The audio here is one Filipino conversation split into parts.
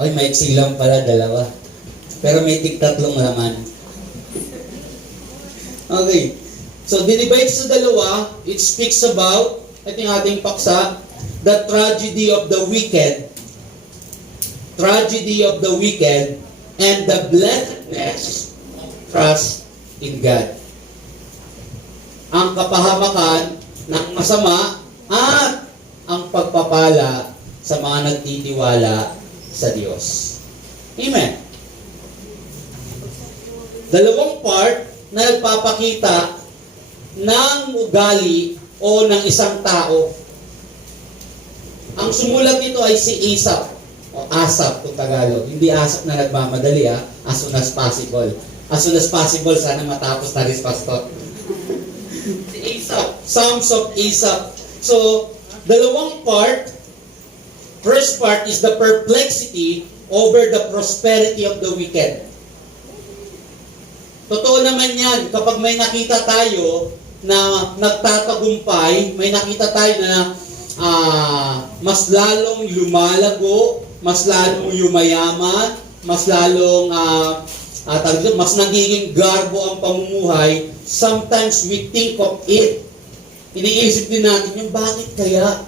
Ay, maiksi lang pala, dalawa. Pero may tig-tatlong laman. Okay. So, dinivide sa dalawa, it speaks about, ito yung ating paksa, the tragedy of the wicked. Tragedy of the wicked and the blessedness of trust in God. Ang kapahamakan ng masama at ang pagpapala sa mga nagtitiwala sa Diyos. Amen. Dalawang part na nagpapakita ng ugali o ng isang tao. Ang sumulat nito ay si Asaph, o Asaph kung Tagalog. Hindi Asaph na nagmamadali, as soon as possible. As soon as possible, sana matapos na rin, Pastor. Si Asaph, Psalms of Asaph. So, dalawang part. First part is the perplexity over the prosperity of the wicked. Totoo naman yan, kapag may nakita tayo na nagtatagumpay, may nakita tayo na mas lalong lumalago, mas lalong yumayaman, mas lalong mas nagiging garbo ang pamumuhay, sometimes we think of it. Iniisip din natin yung bakit kaya?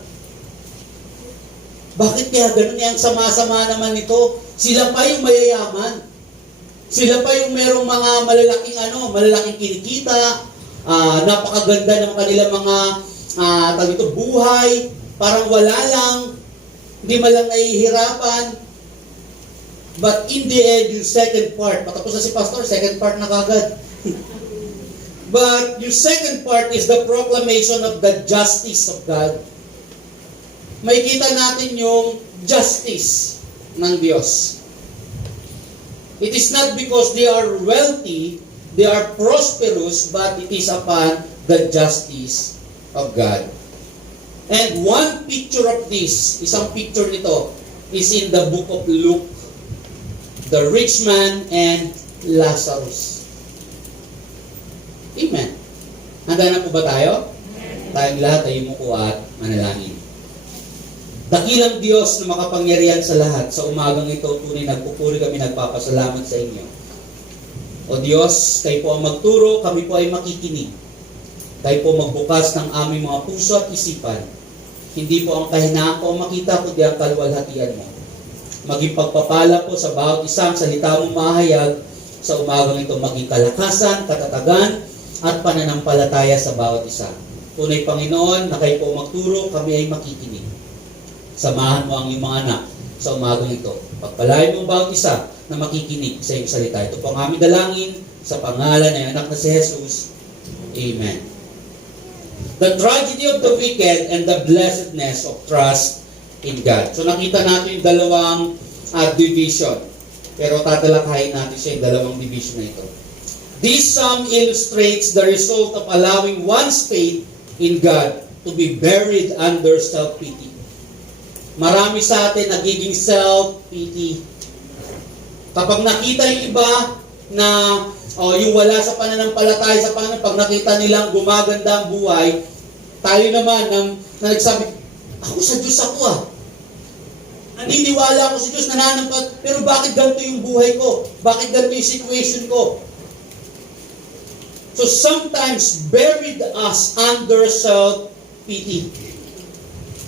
Bakit kaya ganun? Ang sama-sama naman nito. Sila pa yung mayayaman. Sila pa yung merong mga malalaking kinikita, napakaganda ng kanilang mga buhay, parang wala lang, hindi malang nahihirapan. But in the end, yung second part, patapos na si Pastor, second part na kagad. But yung second part is the proclamation of the justice of God. May kita natin yung justice ng Diyos. It is not because they are wealthy, they are prosperous, but it is upon the justice of God. And one picture of this, isang picture nito, is in the book of Luke, the rich man and Lazarus. Amen. Handa na po ba tayo? Tayong lahat ay umuko at manalangin. Dakilang Diyos na makapangyarihan sa lahat, sa umagang ito, tunay nagpupuri kami, nagpapasalamat sa inyo. O Diyos, kayo po ang magturo, kami po ay makikinig. Kayo po magbukas ng aming mga puso at isipan. Hindi po ang kahinaan ko ang makita, kundi ang kaluwalhatian mo. Maging pagpapala po sa bawat isang salita mong mahayag, sa umagang ito maging kalakasan, katatagan, at pananampalataya sa bawat isa. Tunay Panginoon, na kayo po magturo, kami ay makikinig. Samahan mo ang iyong mga anak sa umagang ito. Pagpalain mo bawat isa na makikinig sa iyong salita. Ito po ang aming dalangin sa pangalan ng anak na si Jesus. Amen. The tragedy of the wicked and the blessedness of trust in God. So nakita natin yung dalawang division. Pero tatalakayin natin siya yung dalawang division na ito. This psalm illustrates the result of allowing one's faith in God to be buried under self-pity. Marami sa atin nagiging self-pity. Kapag nakita yung iba na yung wala sa pananampalataya sa Panginoon, pag nakita nilang gumaganda ang buhay, tayo naman na nagsabi, ako sa Diyos ako naniniwala ako sa Diyos, nananampal, pero bakit ganito yung buhay ko? Bakit ganito yung situation ko? So sometimes buried us under self-pity.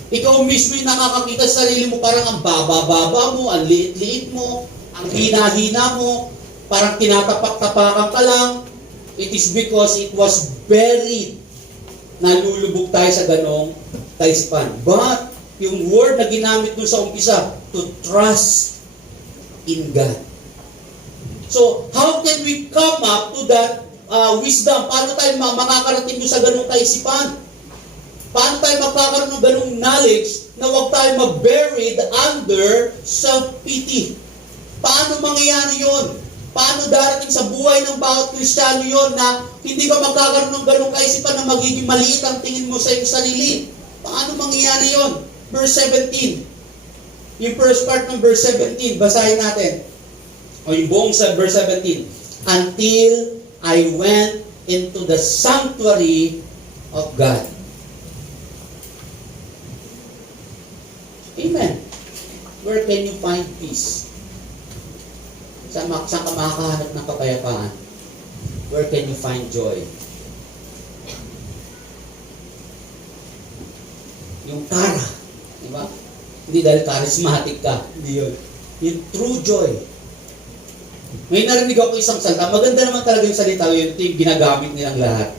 Ikaw mismo yung nakakakita sa sarili mo, parang ang baba-baba mo, ang liit-liit mo, ang hina-hina mo, parang tinatapak-tapakan ka lang. It is because it was buried. Nalulubog tayo sa ganong kaisipan. But, yung word na ginamit dun sa umpisa, to trust in God. So, how can we come up to that wisdom? Paano tayo makakarating doon sa ganong kaisipan? Paano tayo magkakaroon ng ganung knowledge na huwag tayo mag-buried under self-pity? Paano mangyayari yon? Paano darating sa buhay ng bawat Kristiyano yon na hindi ka magkakaroon ng ganung kaisipan na magiging maliit ang tingin mo sa iyong sarili? Paano mangyayari yon? Verse 17. Yung first part ng verse 17, basahin natin. O yung buong sa verse 17. Until I went into the sanctuary of God. Amen. Where can you find peace? Saan ka makakahanap ng kapayapaan? Where can you find joy? Yung kara, di ba? Hindi dahil charismatic ka, hindi yun. Yung true joy. May narinig ako isang salita, maganda naman talaga yung salita, yung ginagamit nilang lahat.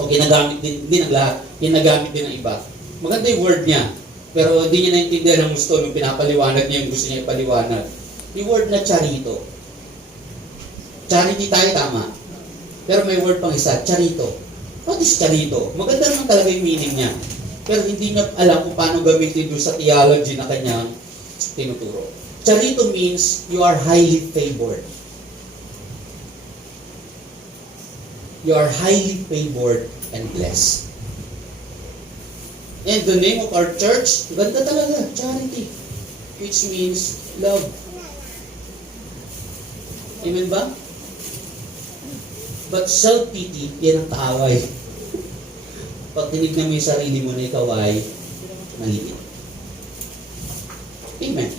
O ginagamit din ng lahat, ginagamit din ng iba. Maganda yung word niya, pero hindi niya naintindihan ang gusto nung pinapaliwanag niya yung gusto niya ipaliwanag. Yung word na charito. Charity tayo, tama. Pero may word pang isa, charito. What is charito? Maganda naman talaga yung meaning niya. Pero hindi niya alam kung paano gamitin doon sa theology na kanyang tinuturo. Charito means you are highly favored. You are highly favored and blessed. And the name of our church, ganda talaga, charity. Which means love. Amen ba? But self-pity, yan ang kaaway. Pag tinignan mo yung sarili mo na ikaw ay maliit. Amen.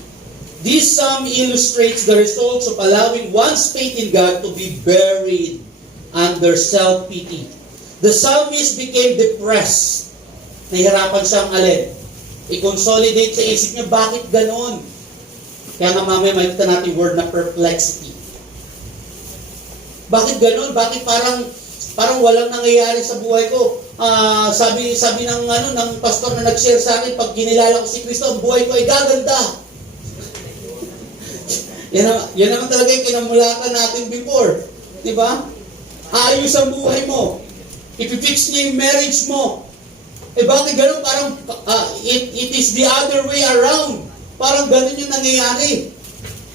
This psalm illustrates the results of allowing one's faith in God to be buried under self-pity. The psalmist became depressed. Nahirapan siyang alin. I-consolidate sa isip niya, bakit ganon? Kaya nga mamaya makikita natin word na perplexity. Bakit ganon? Bakit parang walang nangyayari sa buhay ko? Sabi ng pastor na nag-share sa akin, pag kinilala ko si Kristo, ang buhay ko ay gaganda. yan naman talaga yung kinamulatan natin before. Di ba? Aayos ang buhay mo. Ipifix niya yung marriage mo. Bakit ganun? Parang it is the other way around. Parang ganun yung nangyayari.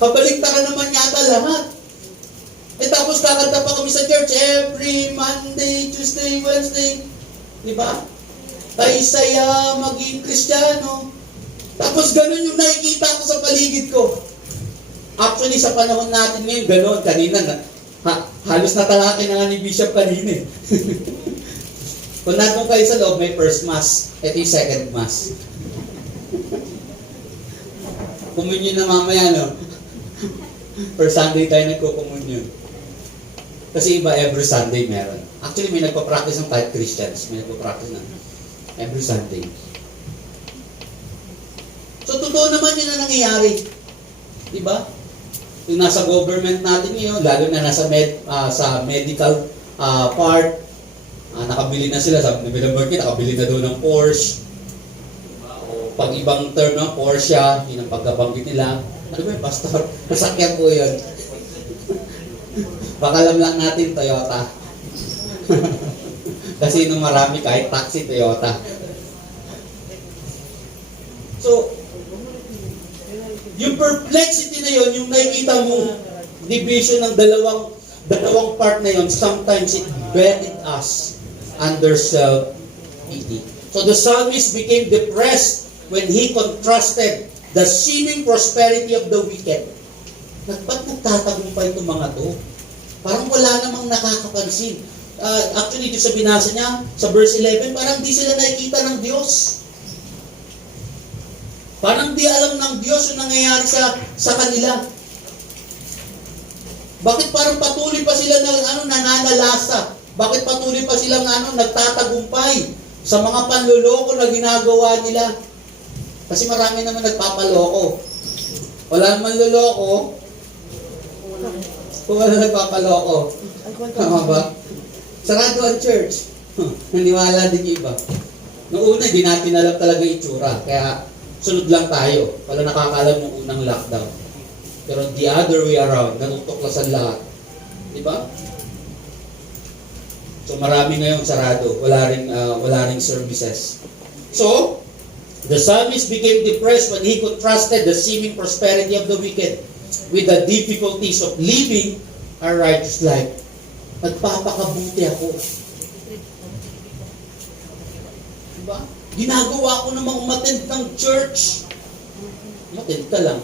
Kabaliktaran naman yata lahat. Tapos kakanta pa kami sa church every Monday, Tuesday, Wednesday. Di ba? Tayo saya maging Kristiyano. Tapos ganun yung nakikita ko sa paligid ko. Actually, sa panahon natin ngayon, ganun. Kanina, halos natalaki na nga ni Bishop kanina. Kung nandun kayo sa loob, may first mass. Ito yung second mass. Communion na mamaya, no? First Sunday tayo nagko-communion. Kasi iba, every Sunday meron. Actually, may nagpa-practice ng kahit Christians. May nagpa-practice na every Sunday. So, totoo naman yun na nangyayari. Diba? Yung nasa government natin ngayon, lalo na nasa sa medical part, nakabili na sila. Sabi na nakabili na doon ng Porsche. O pag ibang term ng Porsche, yun ang pagkabanggit nila. Ano ba yung pastor? Nasakyan po yun. Baka lang natin Toyota. Kasi nung marami kahit taxi, Toyota. So, yung perplexity na yun, yung nakikita mo, division ng dalawang part na yun, sometimes it buried us under self-pity. So the psalmist became depressed when he contrasted the seeming prosperity of the wicked. Ba't nagtatagumpay itong mga to? Parang wala namang nakakapansin. Actually, dito sa binasa niya, sa verse 11, parang di sila nakikita ng Diyos. Parang di alam ng Diyos yung nangyayari sa kanila. Bakit parang patuloy pa sila nananalasa? Bakit patuloy pa silang nagtatagumpay sa mga panloloko na ginagawa nila? Kasi marami naman nagpapaloko. Wala naman loloko. Kung wala nagpapaloko. Tama ba? Sarado ang church. Naniwala din yung iba. Noong una, hindi natin alam talaga yung itsura. Kaya sunod lang tayo. Wala nakakaalam ng unang lockdown. Pero the other way around, natutuklasan lahat. Di ba? So marami ngayon sarado. Wala ring services. So, the psalmist became depressed when he contrasted the seeming prosperity of the wicked with the difficulties of living a righteous life. Nagpapakabuti ako. Diba? Ginagawa ko namang umattend ng church. Umattend ka lang.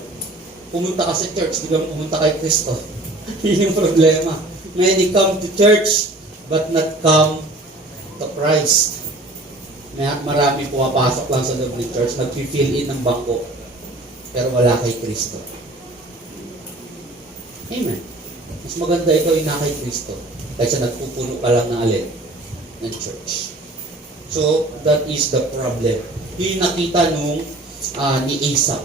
Pumunta ka sa church, di ka pumunta kay Kristo. Yun yung problema. Many come to church, but not come to Christ. Marami pumapasok lang sa loob ng church, nag-fill in ng bangko, pero wala kay Kristo. Amen. Mas maganda ikaw yung na kay Kristo kaysa nagpupuno ka lang ng alin? Ng church. So, that is the problem. Yung nakita nung ni Esau.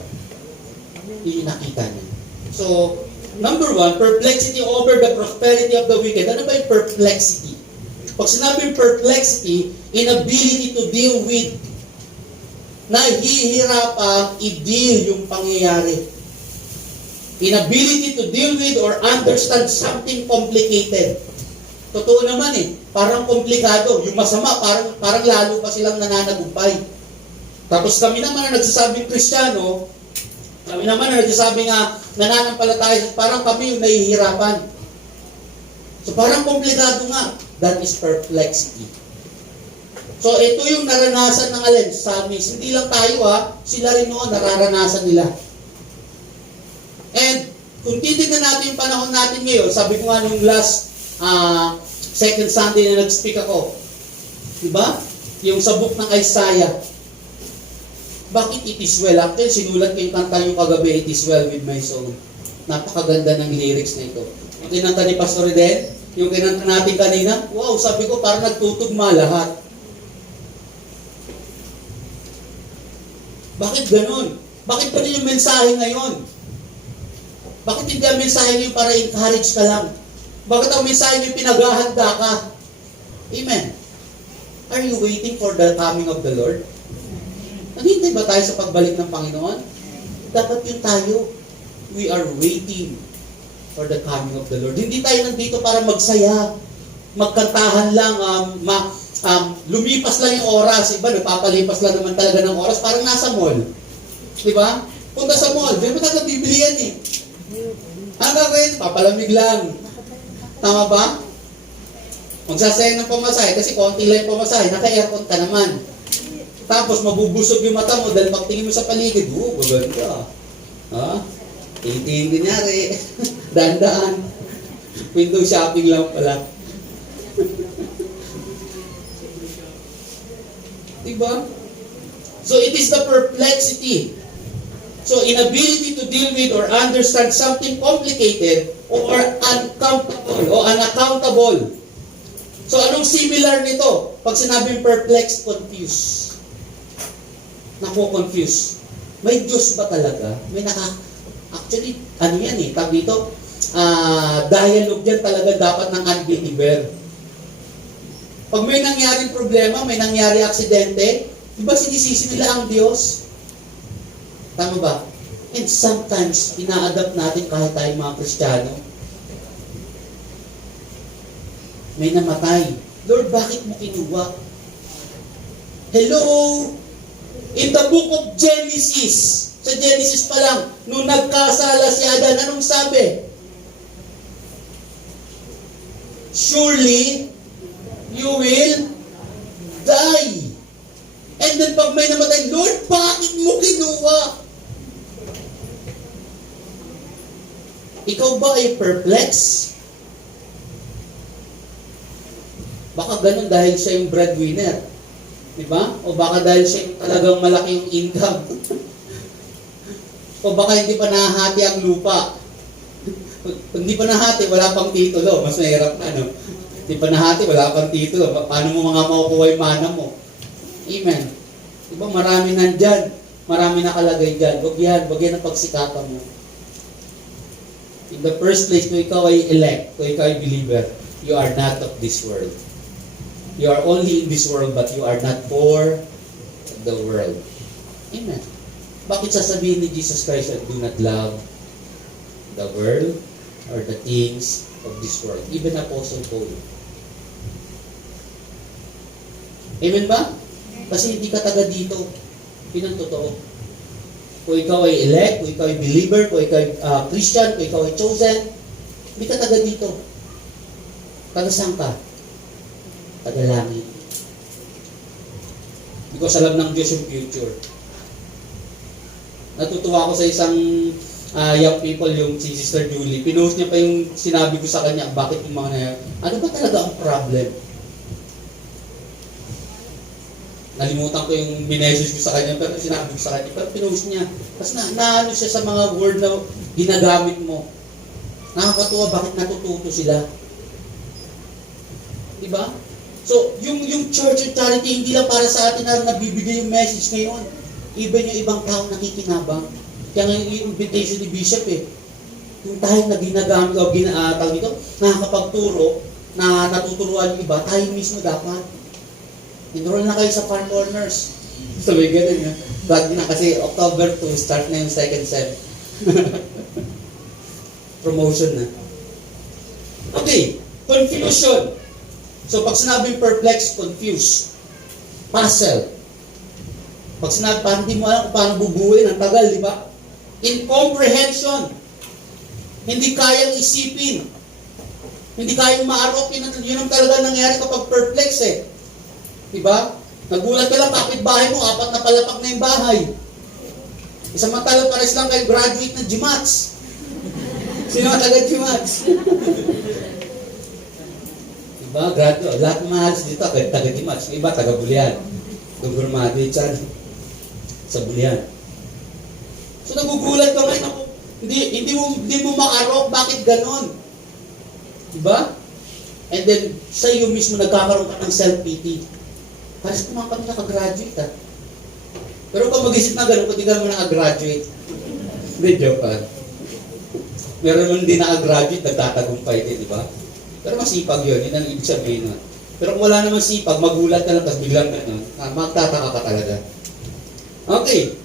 Yung nakita niya. So, number one, perplexity over the prosperity of the wicked. Ano ba yung perplexity? Pag sinabing perplexity, inability to deal with, nahihirapang i-deal yung pangyayari. Inability to deal with or understand something complicated. Totoo naman parang komplikado. Yung masama, parang lalo pa silang nananagumpay. Tapos kami naman na nagsasabing Kristiyano, kami naman na nagsasabing nananampalataya, parang kami yung nahihirapan. So parang komplikado nga. That is perplexity. So ito yung naranasan ng alin, Psalmist. Hindi lang tayo sila rin noon nararanasan nila. And kung titignan natin yung panahon natin ngayon, sabi ko nga nung last second Sunday na nag-speak ako, diba? Yung sa book ng Isaiah, bakit it is well? Actually, sinulat ko yung kanta yung kagabi, it is well with my soul. Napakaganda ng lyrics na ito. Yung kinanta ni Pastor Eden, yung kinanta natin kanina, wow, sabi ko parang nagtutugma lahat. Bakit ganun? Bakit pa rin yung mensahe ngayon? Bakit hindi ang mensahe ngayon para encourage ka lang? Bakit ang mensahe ngayon pinaghahanda ka? Amen. Are you waiting for the coming of the Lord? Naghintay ba tayo sa pagbalik ng Panginoon? Dapat yun tayo. We are waiting for the coming of the Lord. Hindi tayo nandito para magsaya, magkantahan lang, lumipas lang yung oras. Iba, nagpapalipas lang naman talaga ng oras. Parang nasa mall. Diba? Punta sa mall. Di ba talaga bibili yan Ano gagawin? Papalamig lang. Tama ba? Magsasayang ng pamasahe kasi konti lang yung pamasahe. Naka-aircon ka naman. Tapos mabubusog yung mata mo dahil pagtingin mo sa paligid, maganda. Tingin kunyari. Dandaan. Window shopping lang pala. Diba? So it is the perplexity. So inability to deal with or understand something complicated or uncountable o unaccountable. So anong similar nito? Pag sinabing perplexed, confused. Confused. May Diyos ba talaga? Actually, ano yan tawag dito, dialogue yan talaga dapat ng unbeliever. Pag may nangyaring problema, may nangyari aksidente, di ba sinisisi nila ang Diyos? Tama ba? And sometimes, ina-adapt natin kahit tayo mga Kristiyano. May namatay. Lord, bakit mo kinuha? Hello? In the book of Genesis, sa Genesis pa lang, nung nagkasala si Adan, anong sabi? Surely, you will die. And then pag may namatay, Lord, bakit mo kinuha? Ikaw ba ay perplex? Baka ganun dahil siya yung breadwinner. Diba? O baka dahil siya yung talagang malaki yung income. O baka hindi pa nahati ang lupa. Pag hindi pa nahati, wala pang titulo. Mas mahirap na, no? Hindi pa nahati, wala pang titulo. Paano mo mga makukuha yung mana mo? Amen. Diba? Marami nandyan. Marami nakalagay dyan. Wag yan ang pagsikapan mo. In the first place, kung ikaw ay elect, kung ikaw ay believer, you are not of this world. You are only in this world, but you are not for the world. Amen. Bakit sasabihin ni Jesus Christ, do not love the world or the things of this world? Even Apostle Paul. Amen ba? Kasi hindi ka taga dito. Yun ang totoo. Kung ikaw ay elect, kung ikaw ay believer, kung ikaw ay Christian, kung ikaw ay chosen, hindi ka taga dito. Taga saan ka? Taga langit. Because alam ng Diyos yung future. Natutuwa ako sa isang young people, yung si Sister Julie. Pinost niya pa yung sinabi ko sa kanya, bakit yung mga na yan? Ano ba talaga ang problem? Nalimutan ko yung minessage ko sa kanya, pero sinabi ko sa kanya, pero pinost niya. Tapos naano siya sa mga word na ginagamit mo. Nakakatuwa, bakit natututo sila? Diba? So, yung church and charity, hindi lang para sa atin na nabibigay yung message ngayon. Even yung ibang tao nakikinabang. Kaya nga yung invitation ni Bishop yung tayo na ginagamit o tawag dito, nakakapagturo, na natuturuan yung iba, tayo mismo dapat. Enroll na kayo sa Farm Corners. Sabi ganun nga. Bago na kasi October 2, start na yung second sem. Promotion na. Okay, confusion. So pag sinabing perplex, confused. Puzzle. Pag sinabi, parang hindi mo alam kung paano bubuuin, ang tagal, di ba? Incomprehension. Hindi kayang isipin. Hindi kayang maarok. Yun ang talaga nangyari kapag perplex eh. Di ba? Nagulat ka lang, kapitbahay mo, 4 na palapak na yung bahay. Samantala, pares lang kayo graduate ng GMATS. Sino ang taga-GMATS? Diba? Graduate. Lahat ng mahalis dito, taga-GMATS. Yung iba, taga-Bulian. Gumgraduate sa Bulian. So, nagugulat ka ngayon. Hindi mo makarok. Bakit ganon? Diba? And then, sa iyo mismo, nagkakaroon ka ng self-pity. Pares naman kami nakagraduate Pero kung mag-isip na gano'n, kung di ka naman nakagraduate, hindi, joke pa. Meron naman hindi nakagraduate, nagtatagumpay din, di ba? Pero masipag yun, yun ang ibig sabihin nun. Pero kung wala naman sipag, magulat ka lang, tapos biglang gano'n, magtataka ka talaga. Okay.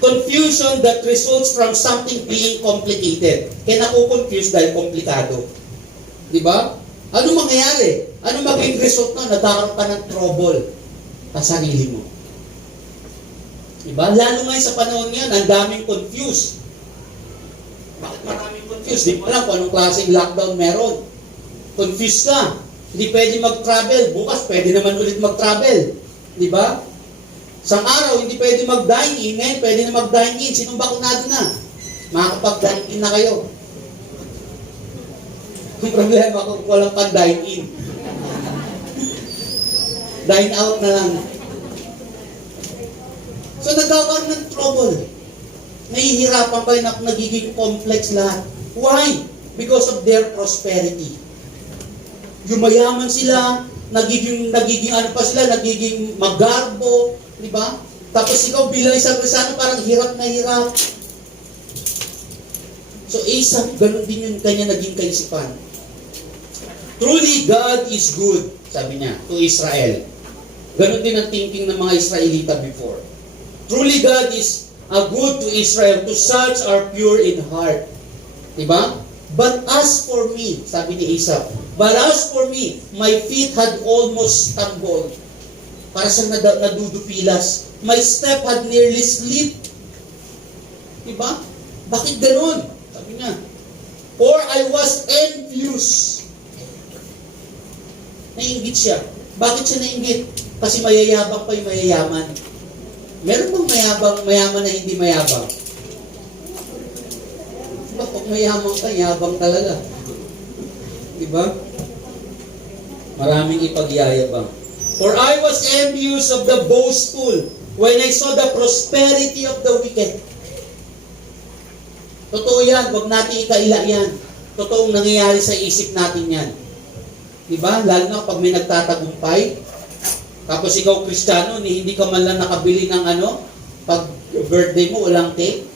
Confusion that results from something being complicated. Kaya nakukonfuse dahil komplikado. Di ba? Ano mangyayari? Ano maging result na? Nagkakaroon ka ng trouble sa sarili mo. Diba? Lalo ngayon sa panahon ngayon, ang daming confused. Bakit maraming confused? Di mo alam kung anong klaseng lockdown meron. Confused ka. Hindi pwede mag-travel. Bukas, pwede naman ulit mag-travel. Diba? Sang araw, hindi pwede mag-dine-in. Ngayon, pwede na mag-dine-in. Sinong bakunado na? Makakapag-dine-in na kayo. Yung problema kung walang pang-dine-in. Dine out na lang. So nagkakaroon ng trouble. Nahihirapan kayo na nagiging complex lahat. Why? Because of their prosperity. Yumayaman sila, nagiging ano pa sila, nagiging magarbo, di ba? Tapos ikaw bilang isang Kristiyano parang hirap na hirap. So Asaph, ganun din yung kanya naging kaisipan. Truly, God is good, sabi niya, to Israel. Ganon din ang thinking ng mga Israelita before. Truly, God is good to Israel, to such are pure in heart. Diba? But as for me, sabi ni Asaph, but as for me, my feet had almost stumbled. Para sa nadudupilas. My step had nearly slipped. Diba? Bakit ganon? Sabi niya, for I was envious. Nainggit siya. Bakit siya nainggit? Kasi mayayabang pa yung mayayaman. Meron bang mayaman na hindi mayabang? Pag mayaman ka, yabang talaga. Diba? Maraming ipagyayabang. For I was envious of the boastful when I saw the prosperity of the wicked. Totoo yan, wag natin ikaila yan. Totoong nangyayari sa isip natin yan. Diba? Lalo na pag may nagtatagumpay, tapos ikaw Kristiyano, hindi ka man lang nakabili ng pag birthday mo, walang cake.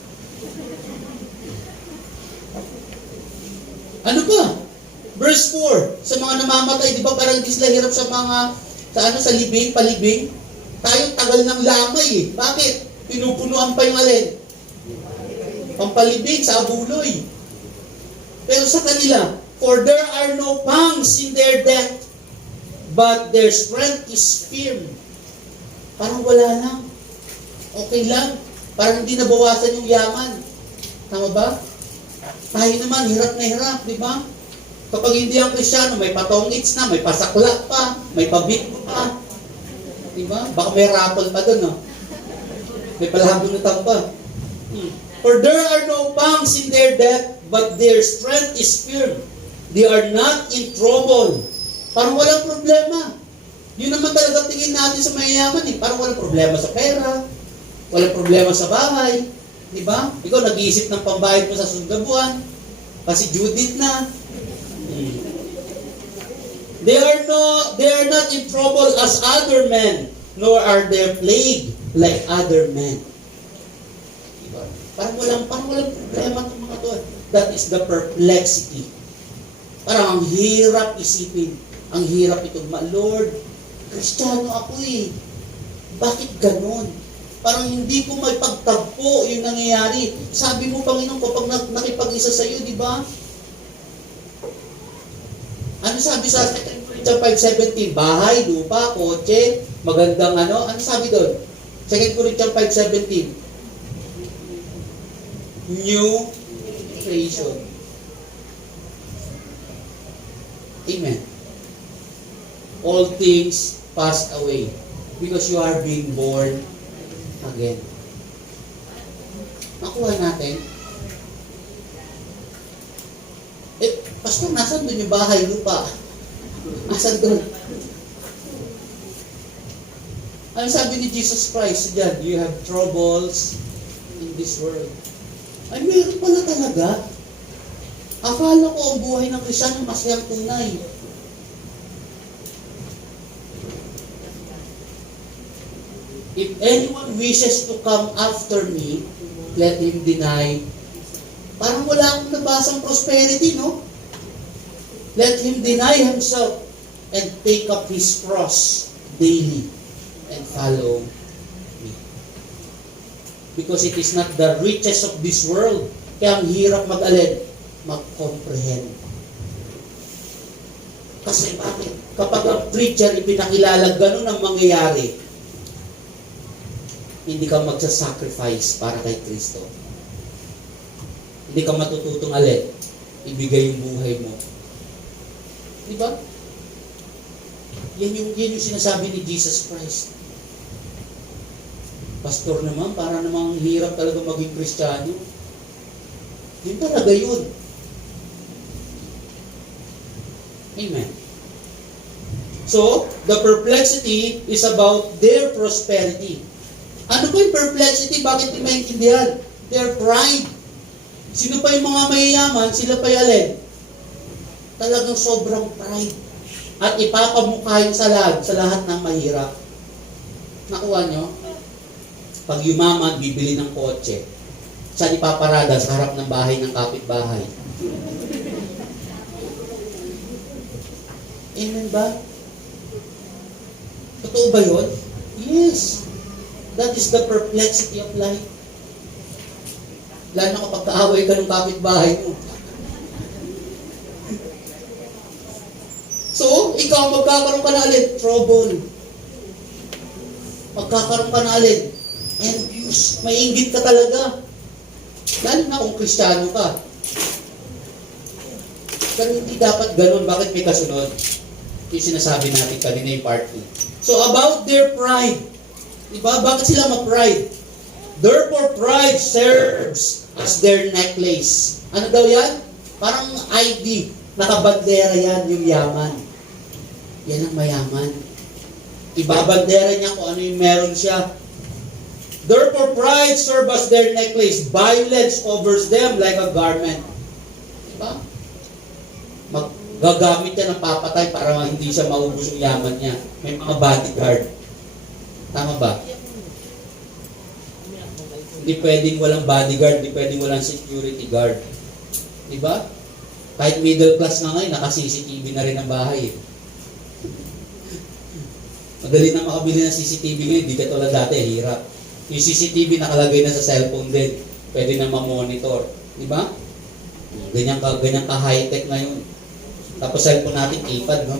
Ano pa? Verse 4, sa mga namamatay, di ba parang hindi sila hirap sa mga, sa libing, palibing? Tayo tagal ng lamay eh. Bakit? Pinupunuan pa yung alin? Pampalibing sa abuloy. Pero sa kanila, for there are no pangs in their death, but their strength is firm. Parang wala lang. Okay lang. Parang hindi nabawasan yung yaman. Tama ba? Tayo naman, hirap na hirap, di ba? Kapag hindi ang Kristiyano, may patongits na, may pasaklak pa, may pabitbo pa. Di ba? Baka may raffle pa dun, no? May palahabunutan pa. For there are no pangs in their death, but their strength is firm. They are not in trouble. Parang walang problema. Yun naman talaga tingin natin sa mayayaman eh. Parang walang problema sa pera, walang problema sa bahay. Di ba? Ikaw nag-iisip ng pambayad mo sa sunod na buwan. Kasi Judith na. They are not in trouble as other men, nor are they plagued like other men. Diba? Parang walang problema itong mga to. That is the perplexity. Parang ang hirap isipin. Ang hirap ito. Lord, Kristiyano ako eh. Bakit ganon? Parang hindi ko may pagtagpo yung nangyayari. Sabi mo, Panginoon, kapag nakipag-isa sa iyo, di ba? Ano sabi sa 2 Corinthians 5:17? Bahay, lupa, kotse, magandang ano? Ano sabi doon? 2 Corinthians 5:17. New creation. Amen. All things passed away because you are being born again. Nakuha natin. Pastor, nasan doon yung bahay, lupa? Nasan doon? Ano sabi ni Jesus Christ dyan? You have troubles in this world. Ay, meron pala talaga. Akala ko ang buhay ng Kristiyano masayang tunay. If anyone wishes to come after me, let him deny. Parang wala akong nabasang prosperity, no? Let him deny himself and take up his cross daily and follow me. Because it is not the riches of this world. Kaya ang hirap mag-comprehend. Kasi bakit? Kapag ang preacher ipinakilala ganun ang mangyayari, hindi ka magsasacrifice para kay Kristo. Hindi ka matututong ibigay yung buhay mo. Di ba? Yan yung sinasabi ni Jesus Christ. Pastor naman, para namang hirap talaga maging Kristiyano. Yun talaga yun. Amen. So, the perplexity is about their prosperity. Ano ba yung perplexity? Bakit di maintindihan? Their pride. Sino pa yung mga mayayaman? Sila pa yung talagang sobrang pride. At ipapamukha yung sa lahat ng mahirap. Nakuha nyo? Pag yumaman, bibili ng kotse. Saan ipaparada? Sa harap ng bahay ng kapitbahay. Amen ba? Totoo ba yun? Yes. That is the perplexity of life. Lalo na kapag kaaway ka ng kapitbahay mo. So, ikaw magkakaroon ka na trouble. Magkakaroon ka na envious. Mainggit ka talaga. Lalo na kung Kristiyano ka. Pero hindi dapat ganun. Bakit may kasunod? Yung sinasabi natin kanina yung part 2. So, about their pride. Diba? Bakit sila ma-pride? Therefore, pride serves as their necklace. Ano daw yan? Parang ID. Nakabandera yan, yung yaman. Yan ang mayaman. Ibabandera niya kung ano yung meron siya. Therefore, pride serves as their necklace. Violence covers them like a garment. Diba? Gagamit niya ng papatay para hindi siya maubos yung yaman niya. May mga bodyguard. Tama ba? Hindi pwedeng walang bodyguard, hindi pwedeng walang security guard. Diba? Kahit middle class na ngayon, naka-CCTV na rin ang bahay. Madali na makabili ng CCTV ngayon, di katulad dati, hirap. Yung CCTV nakalagay na sa cellphone din, pwede na ma-monitor. Diba? Ganyan ka high-tech ngayon. Tapos cellphone natin, keypad, no?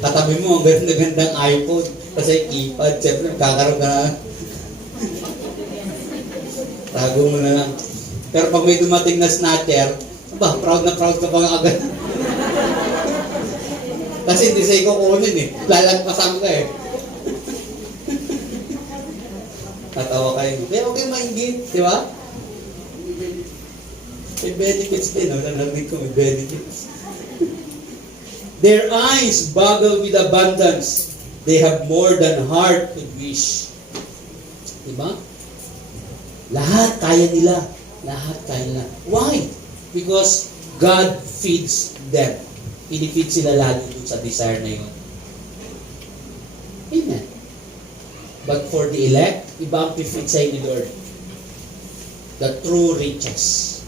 Katabi mo, ang ganda-gandang iPhone. Kasi keypad, siyempre, kakaroon ka na. Tago mo na lang. Pero pag may dumating na snatcher, proud na proud ka pa nga agad. Kasi hindi sa'yo kukunin eh. Lalagpasan ka eh. Tatawa kayo. Pero okay mainggit, di ba? May benefits din, no? Nalanig ko, may benefits. Their eyes boggle with abundance. They have more than heart could wish. Diba? Lahat kaya nila. Lahat kaya nila. Why? Because God feeds them. Pinifeed sila lalo dun sa desire na yun. Amen. But for the elect, iba ang pifeed sa'yo ni Lord. The true riches.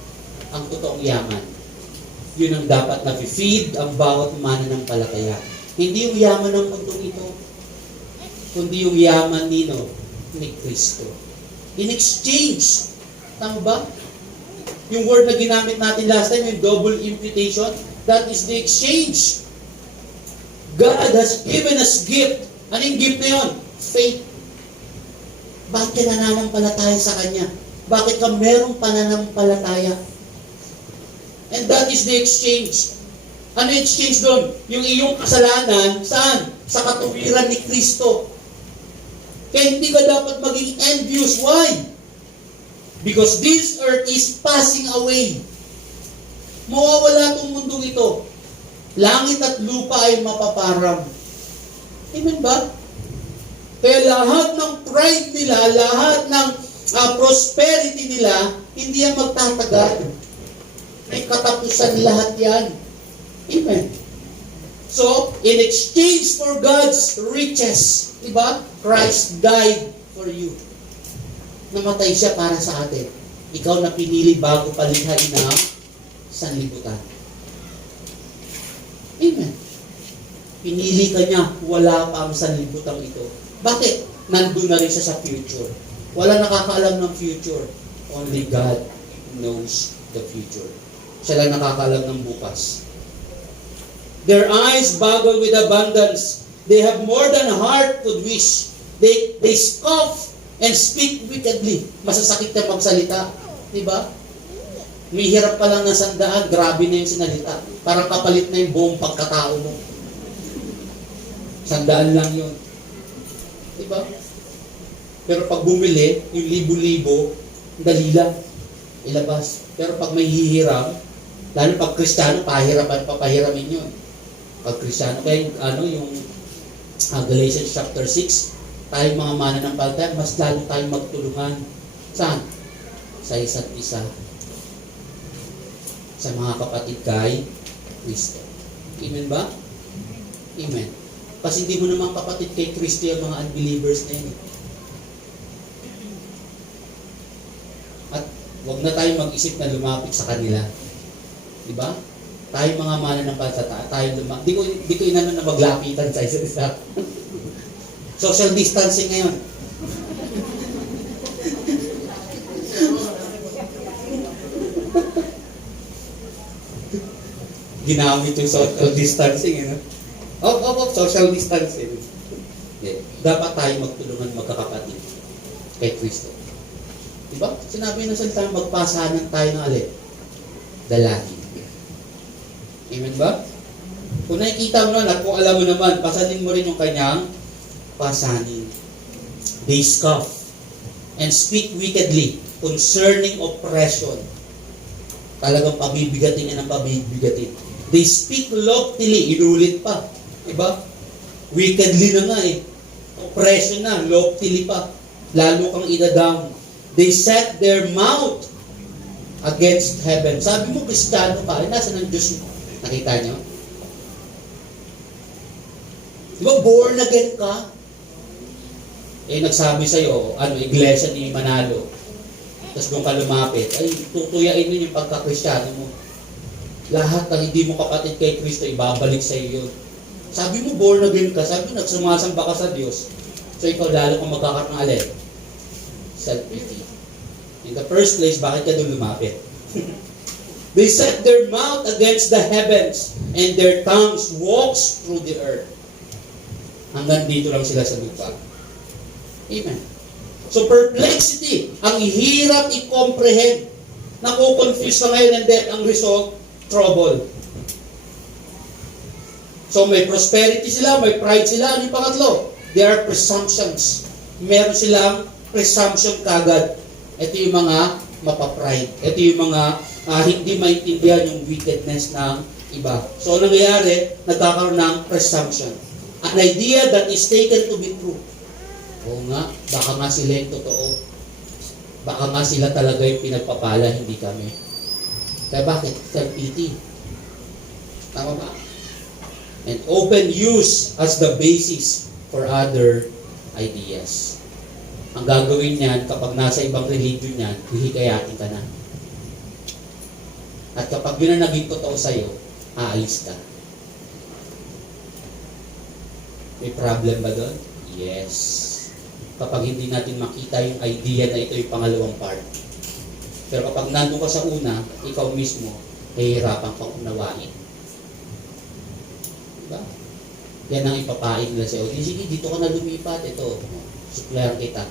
Ang totoong yaman. Yun ang dapat na feed ang bawat mananampalataya. Hindi yung yaman ng mundong ito, kundi yung yaman ni Kristo. In exchange, tama ba? Yung word na ginamit natin last time, yung double imputation, that is the exchange. God has given us gift. Ano yung gift na yun? Faith. Bakit ka nananampalataya sa Kanya? Bakit ka merong pananampalataya? And that is the exchange. Ano yung exchange doon? Yung iyong kasalanan, saan? Sa katuwiran ni Kristo. Kaya hindi ka dapat maging envious. Why? Because this earth is passing away. Mawawala itong mundong ito. Langit at lupa ay mapaparang. Amen ba? Kaya lahat ng pride nila, lahat ng prosperity nila, hindi yan magtatagal. May katapusan lahat yan. Amen. So, in exchange for God's riches, diba? Christ died for you. Namatay siya para sa atin. Ikaw na pinili bago palikhain ng sanlibutan. Amen. Pinili ka niya, wala pa ang sanlibutan ito. Bakit? Nandun na rin siya sa future. Wala nakakaalam ng future. Only God knows the future. Siya lang nakakaalam ng bukas. Their eyes boggle with abundance. They have more than a heart could wish. They scoff and speak wickedly. Masasakit na magsalita. Diba? May hirap pa lang ng 100, grabe na yung sinalita. Parang kapalit na yung buong pagkatao mo. 100 lang yun. Diba? Pero pag bumili, yung libo-libo, dali lang. Ilabas. Pero pag may hihiram, lalo pag Kristiyano, papahiramin yun. Pag Kristiyano, kaya yung Galatians chapter 6, tayo mga mananampalataya, mas lalo tayong magtulungan. Saan? Sa isa't isa. Sa mga kapatid kay Kristo. Amen ba? Amen. Kasi hindi mo naman kapatid kay Kristo yung mga unbelievers na yun. At huwag na tayo mag-isip na lumapit sa kanila. Diba? Tayo mga mananampalataya, tayo lumapit. Di ko inano na maglapitan sa isa't isa. Social distancing ngayon. Ginamit yung social distancing. Social distancing. Dapat tayo magtulungan magkakapatid kay Kristo. Diba? Sinabi ng salita, magpasanan tayo ng alin? Dalangin. Amen ba? Kung nakikita mo na, kung alam mo naman, pasanin mo rin yung kanyang pasanin. They scoff and speak wickedly concerning oppression. Talagang pabibigatin niya ng pabibigatin. They speak loftily, inulit pa. Diba? Wickedly na nga eh. Oppression na, loftily pa. Lalo kang ida-down. They set their mouth against heaven. Sabi mo, Kristiyano ka, nasa ng Diyos mo? Nakita niyo? Diba, born again ka? Nagsabi sa'yo, iglesia ni Manalo. Tapos doon ka lumapit, tutuyain mo yung pagka-Kristiyano mo. Lahat ng hindi mo kapatid kay Kristo, ibabalik sa iyo yun. Sabi mo, born again ka. Sabi mo, nagsumasamba ka sa Diyos. So ikaw lalo kang magkakaroon ng alin? Self-pity. In the first place, bakit ka doon lumapit? They set their mouth against the heavens, and their tongues walks through the earth. Hanggang dito lang sila sa lupa. Amen. So perplexity, ang hirap i-comprehend. Nakukonfuse ka ngayon, and then ang result, trouble. So may prosperity sila, may pride sila. Ano yung pangatlo? They are presumptions. Meron silang presumption kagad. Ito yung mga mapapride. Ito yung mga hindi maintindihan yung wickedness ng iba. So nangyayari, nagkakaroon ng presumption. An idea that is taken to be true. Oo nga, baka nga sila yung totoo. Baka nga sila talaga yung pinagpapala, hindi kami. Kaya bakit? Self-pity. Tama ba? And open use as the basis for other ideas. Ang gagawin niyan, kapag nasa ibang religion niyan, hihikayatin ka na. At kapag yun ang naging totoo sa'yo, aalis ka. May problem ba doon? Yes. Kapag hindi natin makita yung idea na ito yung pangalawang part. Pero kapag nandun ka sa una, ikaw mismo, nahihirapan kang unawain. Diba? Yan ang ipapain nila sa'yo. Sige, dito ka na lumipat. Ito, suplayan kita.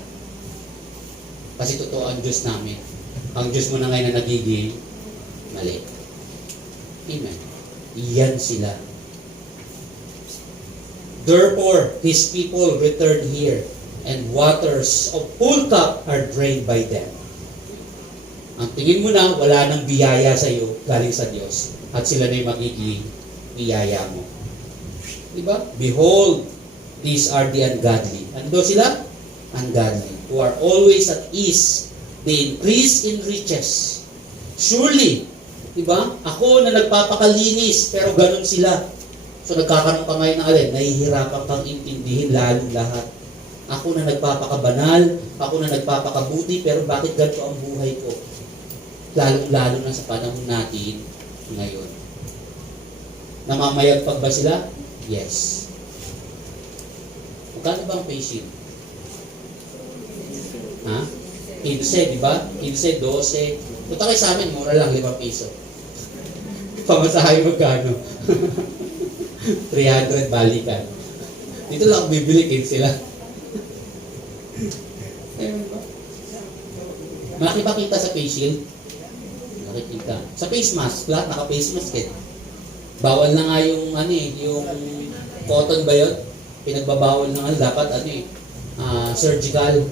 Kasi totoo ang Diyos namin. Ang Diyos mo na ngayon na nagiging mali. Amen. Iyan sila. Therefore, His people returned here, and waters of full cup are drained by them. Ang tingin mo na, wala nang biyaya sa iyo galing sa Diyos. At sila na yung magiging biyaya mo. Diba? Behold, these are the ungodly. Ano daw sila? Ungodly. Who are always at ease. They increase in riches. Surely, diba? Ako na nagpapakalinis, pero ganun sila. So nagkakaroon pa ngayon ng alin, nahihirapan kang intindihin lalong lahat. Ako na nagpapakabanal, ako na nagpapakabuti, pero bakit ganito ang buhay ko? Lalong-lalo na sa panahon natin ngayon. Namamayagpag ba sila? Yes. Magkano ba ang patient? Ha? 15, di ba? 15, 12. Punta kayo sa amin, mura lang, 5 piso. Pamasahe magkano? 300 balikan. Dito lang bibili, 15 lang. Malaki ba kita sa face shield? Malaki kita. Sa face mask, lahat naka-face mask eh. Bawal na nga yung yung cotton ba yun? Pinagbabawal na nga, dapat surgical.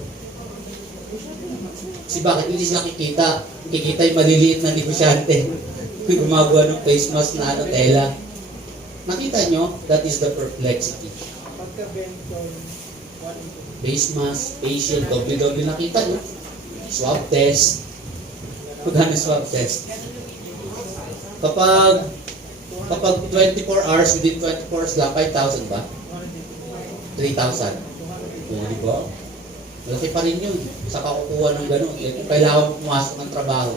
Kasi bakit hindi sila kikita? Kikita yung maliliit na negosyante. Gumagawa ng face mask na tela. Nakita nyo? That is the perplexity. Face mask, facial, doble-doble nakita nyo. Swab test. Magkano swab test? Kapag 24 hours, within 24 hours lang, 5,000 ba? 3,000. Di ba? Malaki pa rin yun. Sa kakukuha ng gano'n. Kung kailangan pumasok ng trabaho.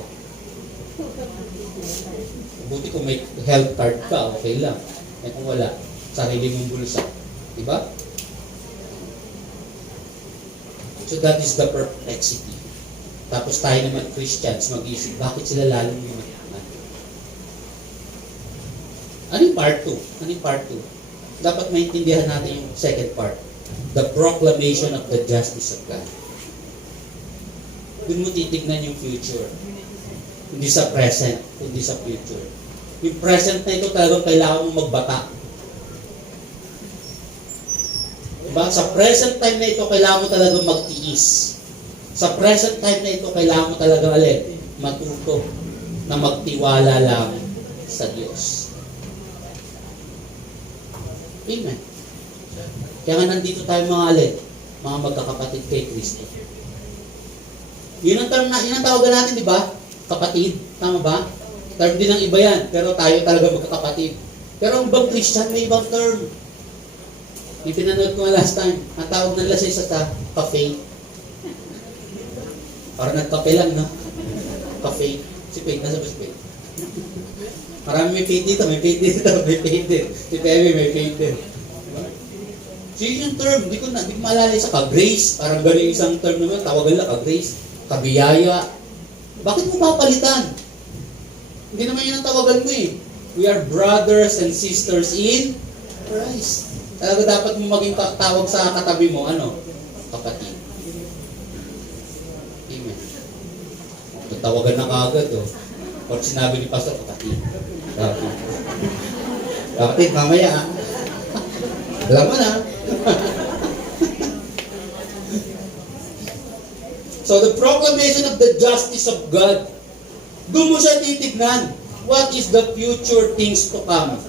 Buti kung may health card ka, okay lang. Kung wala, sarili mong bulsa. Diba? So that is the perplexity. Tapos tayo naman Christians mag-isip, bakit sila lalong yumayaman? Ano yung part 2? Ano yung part 2? Dapat maintindihan natin yung second part. The proclamation of the justice of God. Doon mo titignan yung future. Hindi sa present, kundi sa future. Yung present na ito talagang kailangan mo magbata. Diba? Sa present time na ito, kailangan mo talagang magtiis. Sa present time na ito, kailangan mo talagang matuto na magtiwala lang sa Diyos. Amen. Kaya nga nandito tayo mga magkakapatid kay Kristo. Yun ang tawagan natin, di ba? Kapatid. Tama ba? Term din ng iba yan, pero tayo talaga magkakapatid. Pero ang ibang Christian, may ibang term. Yung pinanood ko last time, ang tawag nila sa isa cafe. Parang nagkape lang, no? Cafe. Si Faith, nasa ba si Faith? Marami may Faith dito, may Faith dito, may Faith din. Si Pepe, may Faith din. So yun yung term, hindi ko maalala sa ka-grace. Parang gano'n isang term naman, tawagan lang ka-grace. Kabiyaya. Bakit mo papalitan? Hindi naman yun ang tawagan mo eh. We are brothers and sisters in Christ. Talaga dapat mo maging tawag sa katabi mo, kapatid. Amen. Tawagan na kaagad, Pag sinabi ni Pastor, kapatid. Kapatid, mamaya, alam mo na. So the proclamation of the justice of God, doon mo siya titignan. What is the future things to come?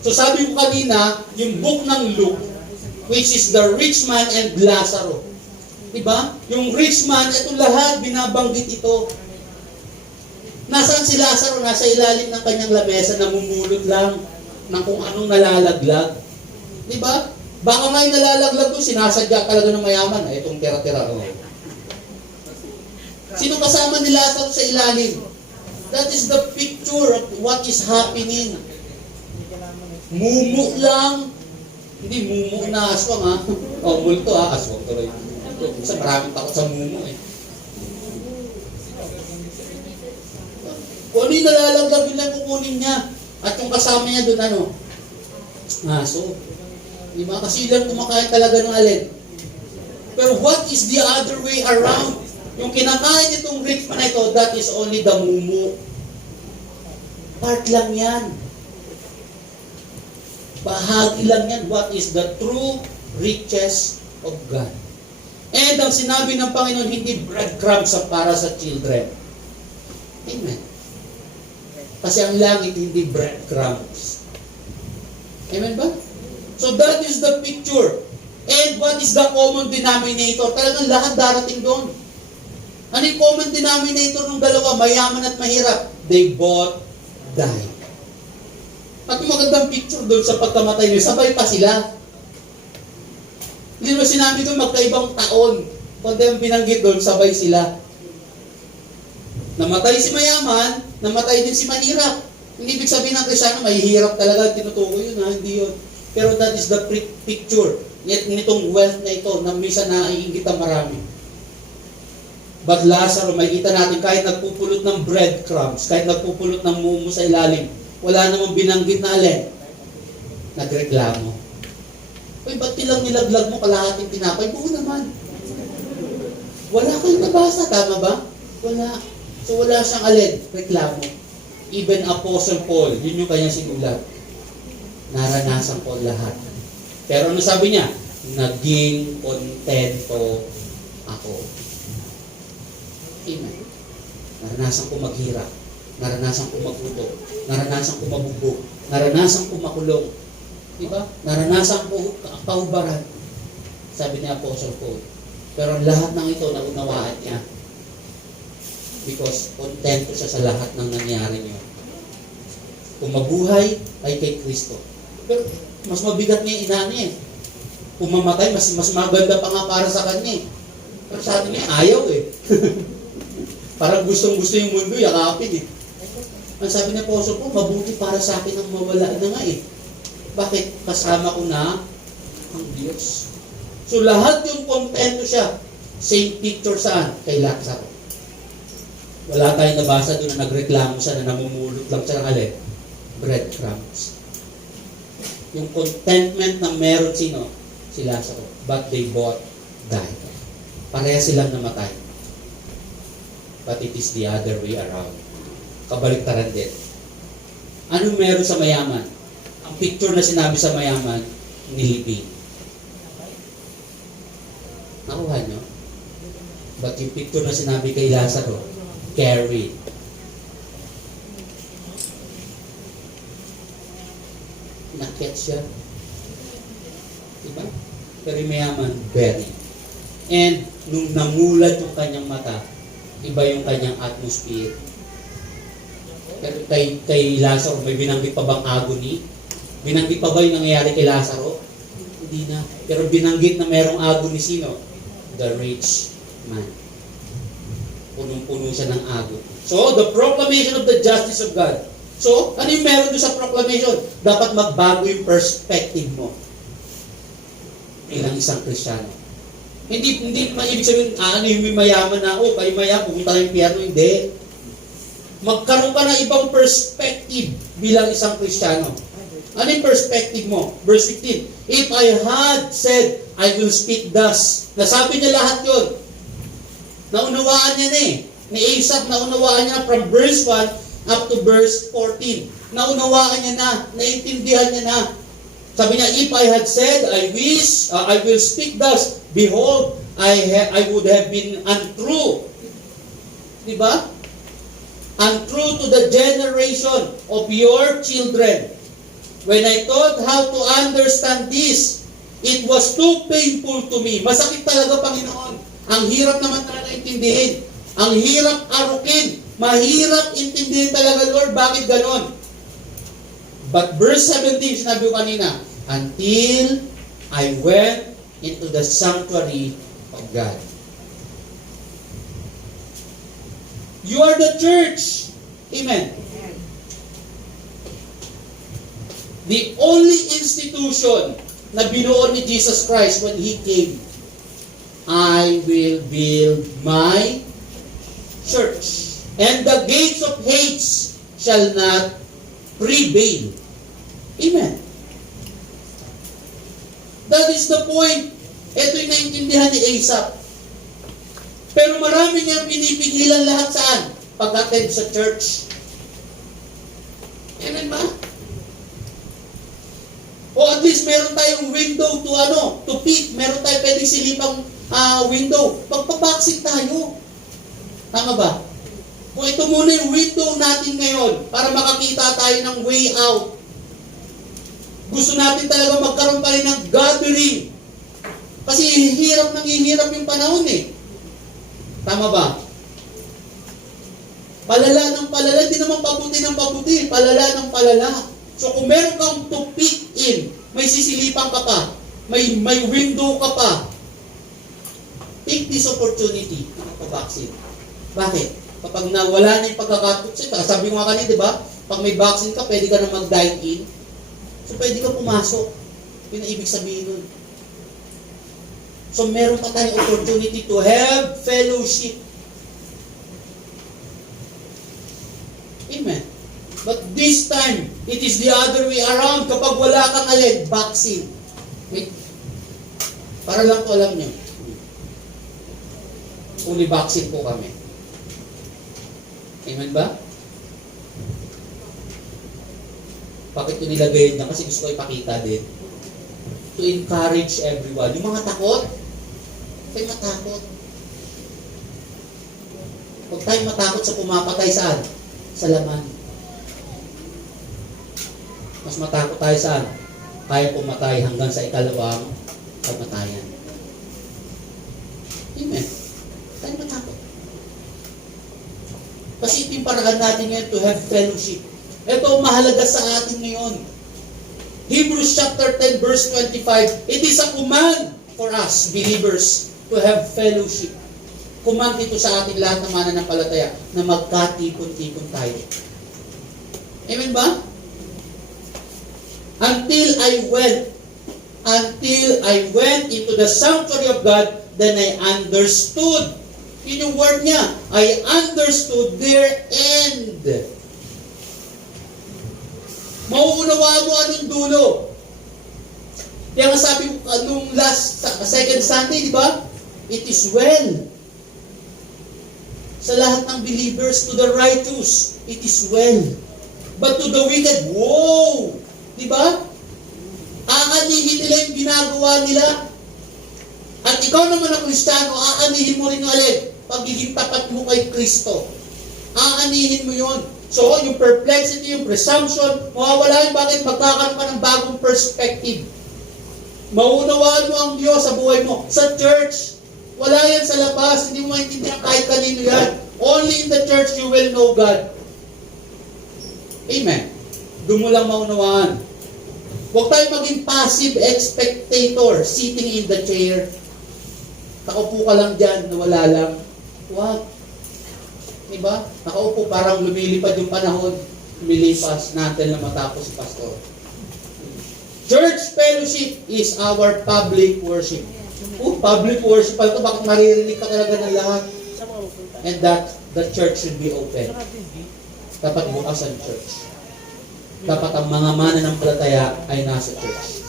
So sabi ko kanina, yung book ng Luke, which is the rich man and Lazarus. Diba? Yung rich man, ito lahat, binabanggit ito. Nasaan si Lazaro? Nasa ilalim ng kanyang lamesa, namumulot lang ng kung anong nalalaglag. Diba? Baka nga yung nalalaglag doon, sinasadya talaga ng mayaman. Ay, itong tira-tira. Oh. Sino kasama ni Lazaro sa ilalim? That is the picture of what is happening. Mumu lang. Hindi mumu na aswang ha. O, multo ha. Aswang tuloy. Kasi maraming takot sa mumu eh. Kung ano yung nalalaglag, yun lang kukunin niya. At yung kasama niya doon ano? Aso. Diba? Kasi lang kumakain talaga ng alin. Pero what is the other way around? Yung kinakain itong rich man na ito, that is only the mumu. Part lang yan. Bahagi lang yan. What is the true riches of God? And ang sinabi ng Panginoon, hindi breadcrumbs para sa children. Amen. Kasi ang langit, hindi breadcrumbs. Amen ba? So that is the picture. And what is the common denominator? Talagang lahat darating doon. Ano yung common denominator ng dalawa? Mayaman at mahirap. They both died. At yung magandang picture doon sa pagkamatay niyo, sabay pa sila. Hindi mo sinabi doon magkaibang taon. Kundi ang binanggit doon, sabay sila. Namatay si mayaman, namatay din si mahirap. Hindi ibig sabihin ng Kristyano, mahihirap talaga, tinutukoy yun ha, hindi yun. Pero that is the picture nitong wealth na ito na minsan naiingit ang marami. But Lazaro, makikita natin kahit nagpupulot ng breadcrumbs, kahit nagpupulot ng mumu sa ilalim, wala namang binanggit na alin. Nagreklamo. Uy, ba't tilang nilaglag mo kalahating tinapay? Buo naman. Wala kayong nabasa, tama ba? Wala. So wala siyang alin, reklamo. Even Apostle Paul, yun yung kanyang sinulat. Naranasan ko lahat. Pero ano sabi niya? Naging kontento ako. Amen. Naranasan ko maghirap. Naranasan ko maguto. Naranasan ko mabugbog. Naranasan ko makulong. Diba? Naranasan ko kahubaran. Sabi ni Apostle Paul. Pero lahat ng ito naunawaan niya. Because kontento siya sa lahat ng nangyari niyo. Kung mabuhay ay kay Kristo. Pero mas mabigat niya inani eh. Kung mamatay, mas maganda pa nga para sa kanya eh. Pero sa atin niya, ayaw eh. Parang gustong-gusto yung mundo, yakapin eh. Ang sabi ni Apostle Paul, mabuti para sa akin ang mawala na nga eh. Bakit? Kasama ko na ang Diyos. So lahat yung kontento siya. Same picture saan? Kay Lazaro. Wala tayong nabasa doon na nagreklamo siya na namumulot lang siya ng alin. Breadcrumbs. Yung contentment na meron sino? Si Lazaro. But they both died. Pareha silang namatay. But it is the other way around. Kabaliktaran din. Anong meron sa mayaman? Ang picture na sinabi sa mayaman, nilibing. Nakuha nyo? But yung picture na sinabi kay Lazaro, carried. Nakit siya. Diba? Pero yung mayaman, buried. And nung namulat yung kanyang mata, iba yung kanyang atmosphere. Pero kay Lazaro, may binanggit pa bang agony? Binanggit pa ba yung nangyayari kay Lazaro? Hindi na. Pero binanggit na merong agony sino? The rich man. Punong-puno siya ng agony. So, the proclamation of the justice of God. So, ano yung meron doon sa proclamation? Dapat magbago yung perspective mo bilang isang Kristiyano. Hindi ibig sabihin, ano yung mayaman na, kayo mayaman, pumunta kayong pierno, hindi. Magkaroon ka ng ibang perspective bilang isang Kristiyano. Ano yung perspective mo? Verse 15, if I had said, I will speak thus. Nasabi niya lahat yun. Naunawaan niya na eh. Ni Asaph, naunawaan niya na from verse 1 up to verse 14. Naunawaan niya na. Naintindihan niya na. Sabi niya, if I had said, I will speak thus. Behold, I would have been untrue. Diba? Untrue to the generation of your children. When I thought how to understand this, it was too painful to me. Masakit talaga, Panginoon. Ang hirap naman talaga intindihin. Ang hirap arukin. Mahirap intindihin talaga, Lord. Bakit ganon? But verse 17, sinabi ko kanina, until I went into the sanctuary of God. You are the church. Amen. The only institution na binuo ni Jesus Christ when He came, I will build my church, and the gates of Hades shall not prevail. Amen. That is the point. Ito yung naintindihan ni Asaph. Pero marami niyang pinipigilan lahat saan? Pag-attend sa church. Amen ba? O at least meron tayong window to peek. Meron tayong pwedeng silipang window. Magpabaksit tayo. Tama ba? Kung ito muna yung window natin ngayon para makakita tayo ng way out. Gusto natin talaga magkaroon pa rin ng gathering. Kasi hihirap yung panahon eh. Tama ba? Palala ng palala, hindi naman pabuti ng pabuti. Palala ng palala. So kung meron kang to peek in, may sisilipan ka pa, may window ka pa, take this opportunity na magpabaksin. Bakit? Kapag nawala na yung pagkakatutsin, sabi ko nga kanina, di ba? Pag may vaccine ka, pwede ka na mag-dine in. So pwede ka pumasok. Yun ang ibig sabihin nun. So meron pa tayong opportunity to have fellowship. Amen. But this time, it is the other way around. Kapag wala kang vaccine. Wait. Para lang po alam nyo. Only vaccine po kami. Amen ba? Bakit ko nilagay na? Kasi gusto ko ipakita din. To encourage everyone. Yung mga takot, huwag tayong matakot. Huwag tayong matakot sa pumapatay saan? Sa laman. Mas matakot tayo saan? Kaya pumatay hanggang sa ikalawang kamatayan. Amen. Tayo matakot. Kasi ito yung paraan natin ngayon to have fellowship. Ito mahalaga sa atin ngayon. Hebrews chapter 10 verse 25, it is a command for us, believers, to have fellowship. Command ito sa ating lahat ng mananampalataya na magkatipon-tipon tayo. Amen ba? Until I went into the sanctuary of God, then I understood. Yun yung word niya. I understood their end. Mauunawaan mo anong dulo. Kaya nga sabi ko nung second Sunday, di ba? It is well. Sa lahat ng believers, to the righteous, it is well. But to the wicked, woe! Di ba? Aanihin nila yung ginagawa nila. At ikaw naman na Kristiyano, aanihin mo rin yung pagiging tapat mo kay Kristo. Aanihin mo yun. So, yung perplexity, yung presumption, mawawala yun. Bakit? Magkakaroon ka ng bagong perspective. Maunawaan mo ang Diyos sa buhay mo. Sa church, wala yan sa labas. Hindi mo maintindihan kahit kanino yan. Only in the church you will know God. Amen. Doon mo lang maunawaan. Huwag tayo maging passive spectator, sitting in the chair. Nakaupo ka lang dyan, nawala lang. Huwag. Diba? Nakaupo, parang lumilipad yung panahon, lumilipas natin na matapos si pastor. Church fellowship is our public worship. Public worship pala ito, bakit maririnig ka talaga ng lahat? And that the church should be open. Dapat bukas ang church. Dapat ang mga mananampalataya ay nasa church.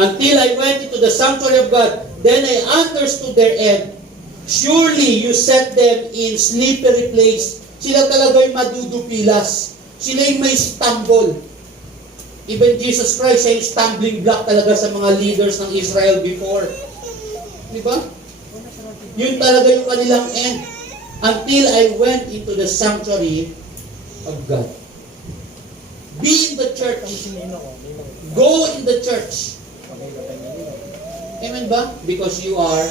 Until I went into the sanctuary of God, then I understood their end. Surely you set them in slippery place. Sila talaga'y madudupilas. Sila yung may stumble. Even Jesus Christ ay stumbling block talaga sa mga leaders ng Israel before. Di ba? Yun talaga yung kanilang end. Until I went into the sanctuary of God. Be in the church. Go in the church. Amen ba? Because you are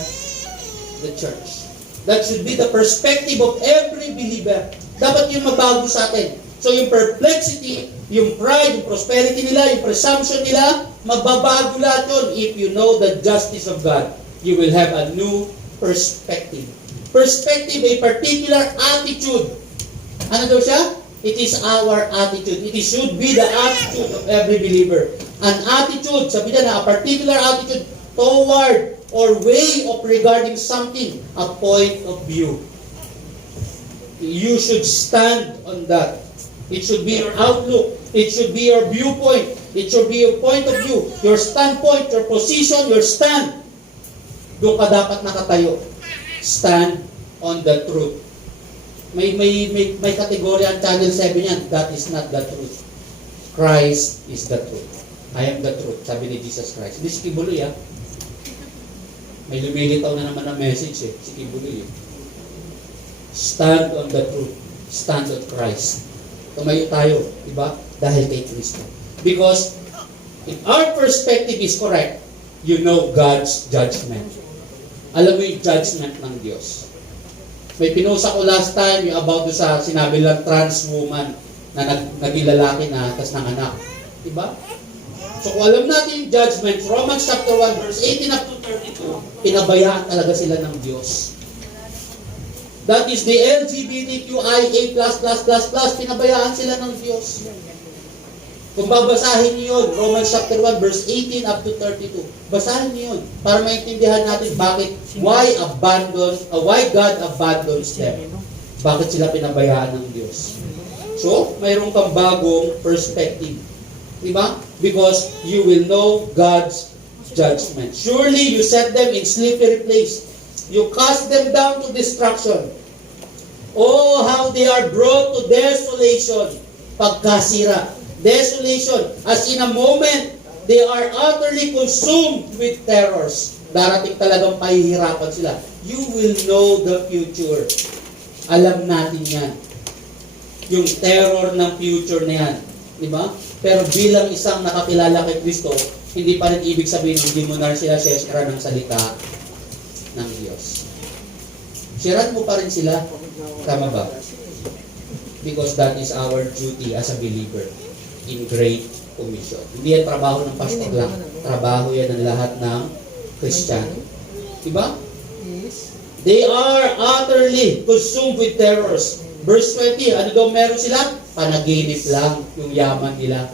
the church. That should be the perspective of every believer. Dapat yung mabago sa atin. So yung perplexity, yung pride, yung prosperity nila, yung presumption nila, mababago lahat yun. If you know the justice of God, you will have a new perspective. Perspective, a particular attitude. Ano daw siya? It is our attitude. It should be the attitude of every believer. An attitude, sabi na, a particular attitude toward or way of regarding something, a point of view. You should stand on that. It should be your outlook. It should be your viewpoint. It should be your point of view. Your standpoint, your position, your stand. Doon ka dapat nakatayo. Stand on the truth. May kategorya ang Channel 7 yan. That is not the truth. Christ is the truth. I am the truth. Sabi ni Jesus Christ. Hindi si Kibuloy ah. May lumilitaw na naman ang message eh. Si Kibuloy eh. Stand on the truth. Stand on Christ. Tumayo tayo. Diba? Dahil kay Kristo. Because if our perspective is correct, you know God's judgment. Alam mo yung judgment ng Diyos. May pinusa ko last time yung about do sa sinabi lang trans woman na naging lalaki na tas nanganak. Diba? So kung alam natin yung judgment, Romans chapter 1 verse 18 up to 32, pinabayaan talaga sila ng Diyos. That is the LGBTQIA++++, pinabayaan sila ng Diyos. Kung babasahin niyo yun, Romans chapter 1 verse 18 up to 32, basahin niyo yun para maintindihan natin why God abandons them. Bakit sila pinabayaan ng Diyos. So, mayroon kang bagong perspective. Diba? Because you will know God's judgment. Surely you set them in slippery place. You cast them down to destruction. Oh, how they are brought to desolation. Pagkasira. Desolation. As in a moment, they are utterly consumed with terrors. Darating talagang pahihirapan sila. You will know the future. Alam natin yan. Yung terror ng future na yan. Diba? Pero bilang isang nakakilala kay Kristo, hindi pa rin ibig sabihin hindi mo na sila sestra ng salita ng Diyos. Siran mo pa rin sila. Tama ba? Because that is our duty as a believer in Great Commission. Hindi yan trabaho ng pastor lang. Trabaho yan ng lahat ng Kristiyano. Diba? They are utterly consumed with terrors. Verse 20, ano daw meron sila? Panaginip lang yung yaman nila.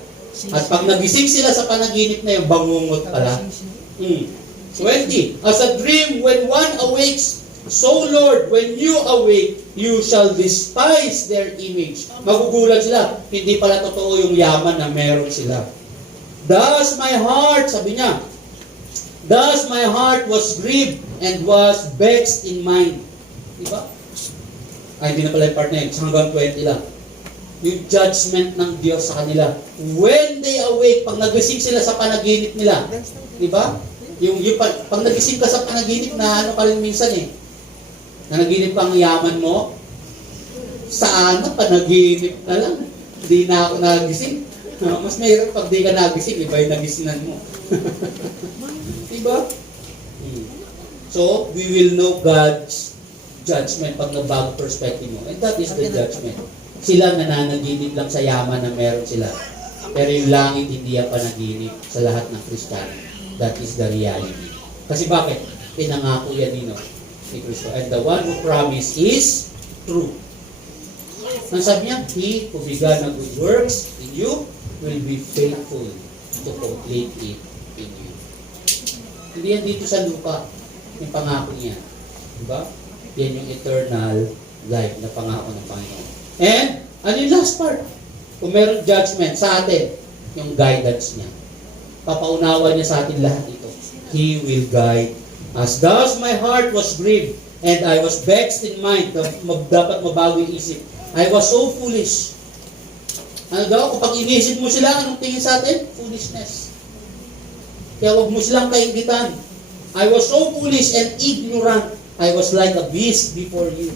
At pag nagising sila sa panaginip na yung bangungot pala. 20, as a dream when one awakes, so Lord, when you awake, you shall despise their image. Magugulat sila. Hindi pala totoo yung yaman na meron sila. Thus my heart, sabi niya, thus my heart was grieved and was vexed in mind. Diba? Ay, hindi na pala yung part na yun. Hanggang 20 lang. Yung judgment ng Diyos sa kanila. When they awake, pag nagising sila sa panaginip nila. Diba? Pag nagising ka sa panaginip na ano ka rin minsan eh. Na naginip kang yaman mo, saan na panaginip na lang. Hindi na ako nagising. Mas mahirap pag di ka nagising, iba yung nagisingan mo. Diba? So, we will know God's judgment pag nagbago perspective mo. And that is the judgment. Sila nananaginip lang sa yaman na meron sila. Pero yung langit hindi yan panaginip sa lahat ng Kristiyano. That is the reality. Kasi bakit? Pinangako yan ni Kristo. And the one who promised is true. Ang sabi niya, he who began a good works in you will be faithful to complete it in you. Hindi yan dito sa lupa. Yung pangako niya. Diba? Yan yung eternal life na pangako ng Panginoon. And, ano yung last part? Kung meron judgment sa atin, yung guidance niya. Papaunawa niya sa atin lahat ito. He will guide us. Thus my heart was grieved, and I was vexed in mind. Dapat mabago yung isip. I was so foolish. Ano daw? Kapag inisip mo sila, anong tingin sa atin? Foolishness. Kaya huwag mo silang kaingitan. I was so foolish and ignorant. I was like a beast before you.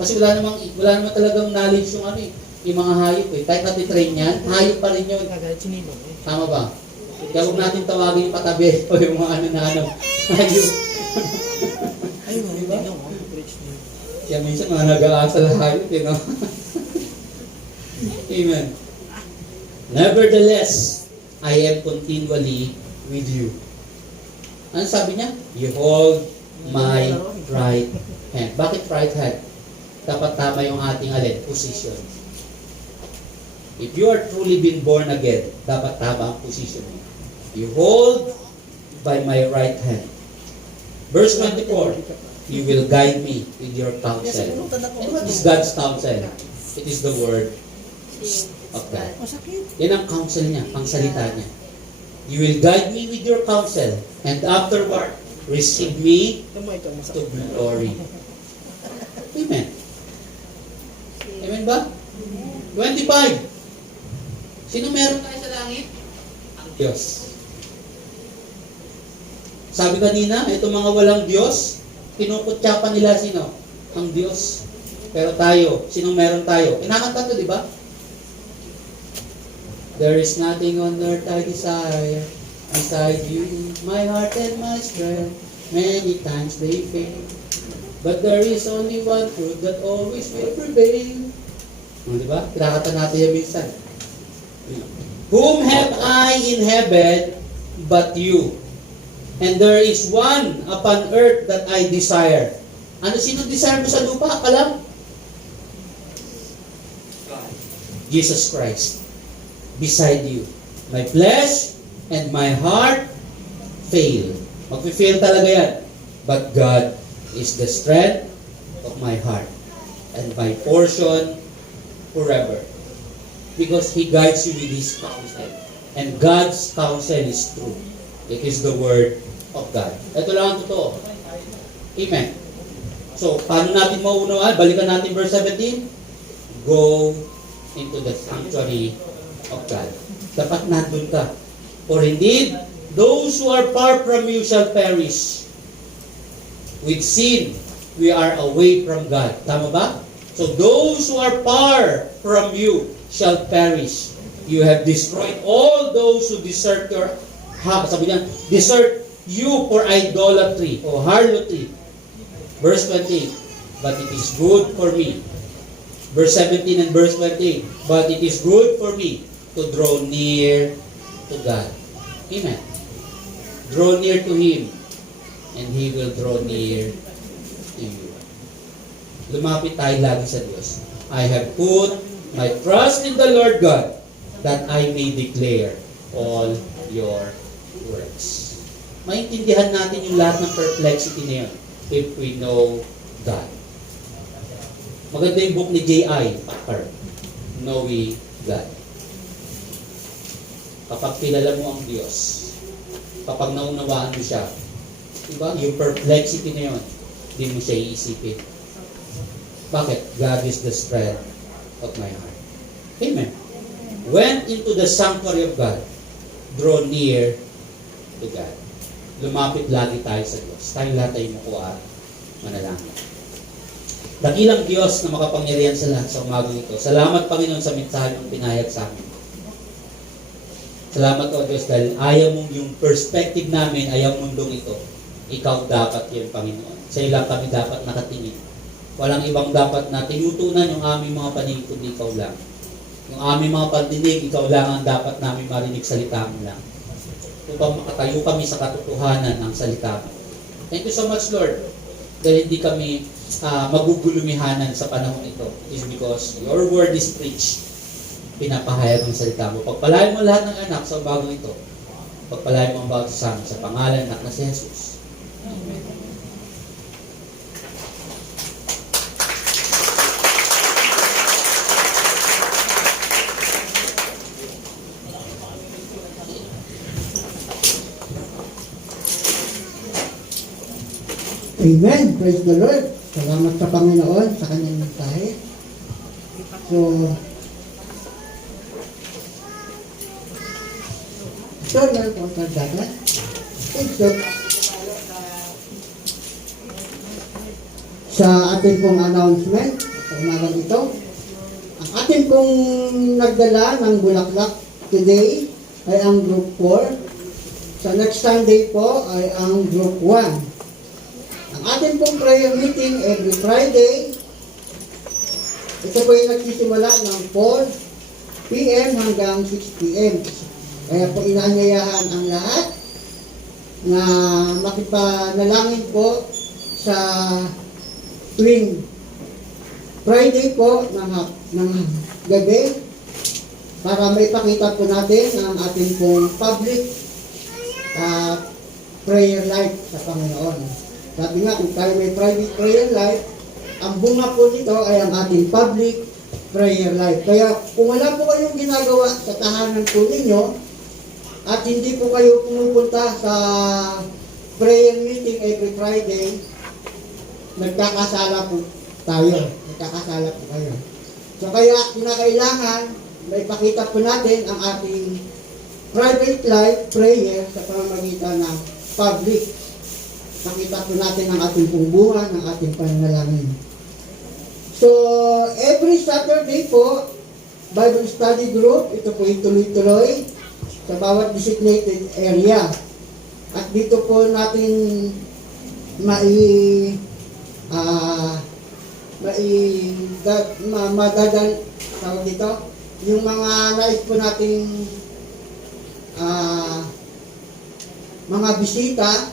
Kasi wala namang talagang knowledge yung yung mga hayop eh. Kahit natin-train yan, hayop pa rin yun. Tama ba? Kaya huwag natin tawagin yung patabi o yung mga hayop. Diba? Kaya minsan mga nag-aasal hayop, you know? Amen. Nevertheless, I am continually with you. Ano sabi niya? You hold my right hand. Bakit right hand? Dapat tama yung ating position. If you are truly been born again, dapat tama ang position mo. You hold by my right hand. Verse 24, you will guide me with your counsel. And what is God's counsel? It is the word of God. Yan ang counsel niya, ang salita niya. You will guide me with your counsel, and afterward, receive me to glory. Amen. Amen ba? 25. Sino meron tayo sa langit? Ang Diyos. Sabi kanina, itong mga walang Diyos, kinukutsapan nila sino? Ang Diyos. Pero tayo, sinong meron tayo? Kinakanta to, di ba? There is nothing on earth I desire beside you, my heart and my strength. Many times they fail, but there is only one truth that always will prevail. Di ba? Kinakanta natin yan minsan. Whom have I in heaven but you? And there is one upon earth that I desire. Ano sino desire mo sa lupa? Alam? Jesus Christ. Beside you. My flesh and my heart fail. Mag-fail talaga yan. But God is the strength of my heart and my portion forever. Because He guides you with His counsel. And God's counsel is true. It is the word of God. Ito lang ang totoo. Amen. So, paano natin mauunawaan? Balikan natin verse 17. Go into the sanctuary of God. Dapat nandun ka. For indeed, those who are far from you shall perish. With sin, we are away from God. Tama ba? So those who are far from you shall perish. You have destroyed all those who desert your sabi niya, desert you for idolatry or harlotry. Verse 20, but it is good for me. Verse 17 and verse 20, but it is good for me to draw near to God. Amen. Draw near to Him, and He will draw near to you. Lumapit tayo lagi sa Diyos. I have put my trust in the Lord God, that I may declare all your works. Maintindihan natin yung lahat ng perplexity na yun, if we know God. Maganda yung book ni J.I. Packer, Knowing God. Kapag kilala mo ang Diyos, kapag naunawaan mo siya, diba? Yung perplexity na yun, hindi mo siya iisipin. Bakit? God is the strength of my heart. Amen. Went into the sanctuary of God, draw near to God. Lumapit lagi tayo sa Diyos. Tayong lahat ay makuha at manalangin. Dakilang Diyos na makapangyarihan sa lahat sa umagang ito. Salamat, Panginoon, sa mensahe ng pinahayag sa amin. Salamat, O Diyos, dahil ayaw mong yung perspective namin, ayaw mundong ito. Ikaw dapat yun, Panginoon. Sa iyo lang kami dapat nakatingin. Walang ibang dapat na tinutunan yung aming mga paningin, kundi ikaw lang. Yung aming mga pandinig, ikaw lang ang dapat namin marinig, salita mo lang. Upang makatayo kami sa katotohanan ng salita mo. Thank you so much, Lord. Dahil hindi kami magugulumihanan sa panahon ito. It is because your word is preached. Pinapahayag ang salita mo. Pagpalain mo lahat ng anak sa bagong ito. Pagpalain mo ang bawat sa amin sa pangalan ng anak na si Jesus. Amen. Amen. Praise the Lord. Salamat sa Panginoon sa kanyang mensahe. So, meron po ang kardada. Sa ating pong announcement, sa umagang ito, ang ating pong nagdala ng bulaklak today ay ang Group 4. Sa next Sunday po ay ang Group 1. Ang ating pong prayer meeting every Friday Ito po yung nagsisimula ng 4 p.m. hanggang 6 p.m. Kaya po inaanyayahan ang lahat na makipanalangin po sa tuwing Friday po ng gabi para may pakita po natin ang ating pong public prayer life sa Panginoon. Sabi nga, kung tayo may private prayer life, ang bunga po nito ay ang ating public prayer life. Kaya kung wala po kayong ginagawa sa tahanan po ninyo at hindi po kayo pumupunta sa prayer meeting every Friday, nagkakasala po tayo. Nagkakasala po kayo. So kaya kinakailangan may pakita po natin ang ating private life prayer sa pamamagitan ng public. Pakita po natin ang ating pumbuhan, ang ating pananalangin. So, every Saturday po, Bible study group, ito po yung tuloy-tuloy sa bawat designated area. At dito po natin tawag dito, yung mga nais po nating mga bisita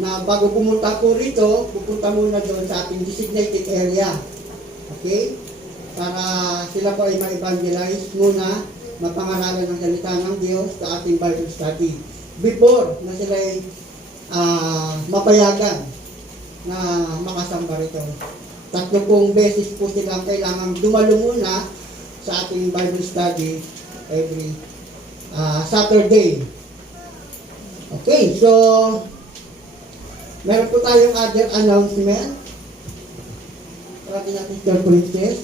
na bago pumunta po rito, pupunta muna doon sa ating designated area. Okay? Para sila po ay ma-evangelize muna, mapangaralan ng salita ng Diyos sa ating Bible study. Before na sila ay mapayagan na makasamba rito. 3 beses po silang kailangan dumalo muna sa ating Bible study every Saturday. Okay, so meron po tayong other announcement. Tawagin natin Sister Princess.